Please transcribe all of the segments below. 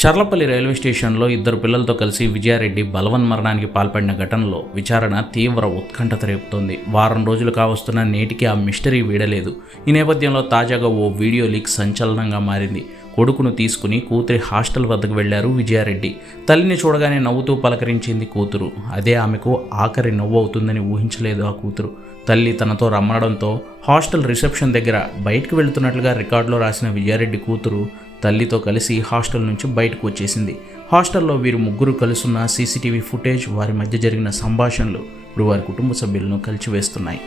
Cherlapalli railway స్టేషన్లో ఇద్దరు పిల్లలతో కలిసి విజయారెడ్డి బలవన్మరణానికి పాల్పడిన ఘటనలో విచారణ తీవ్ర ఉత్కంఠత రేపుతోంది. వారం రోజులు కావస్తున్న నేటికి ఆ మిస్టరీ వీడలేదు. ఈ నేపథ్యంలో తాజాగా ఓ వీడియో లీక్ సంచలనంగా మారింది. కొడుకును తీసుకుని కూతురి హాస్టల్ వద్దకు వెళ్లారు విజయారెడ్డి. తల్లిని చూడగానే నవ్వుతూ పలకరించింది కూతురు. అదే ఆమెకు ఆఖరి నవ్వు అవుతుందని ఊహించలేదు ఆ కూతురు. తల్లి తనతో రమ్మడంతో హాస్టల్ రిసెప్షన్ దగ్గర బయటకు వెళుతున్నట్లుగా రికార్డులో రాసిన విజయారెడ్డి కూతురు తల్లితో కలిసి హాస్టల్ నుంచి బయటకు వచ్చేసింది. హాస్టల్లో వీరు ముగ్గురు కలుసున్న సీసీటీవీ ఫుటేజ్, వారి మధ్య జరిగిన సంభాషణలు ఇప్పుడు వారి కుటుంబ సభ్యులను కలిచివేస్తున్నాయి.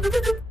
Thank you.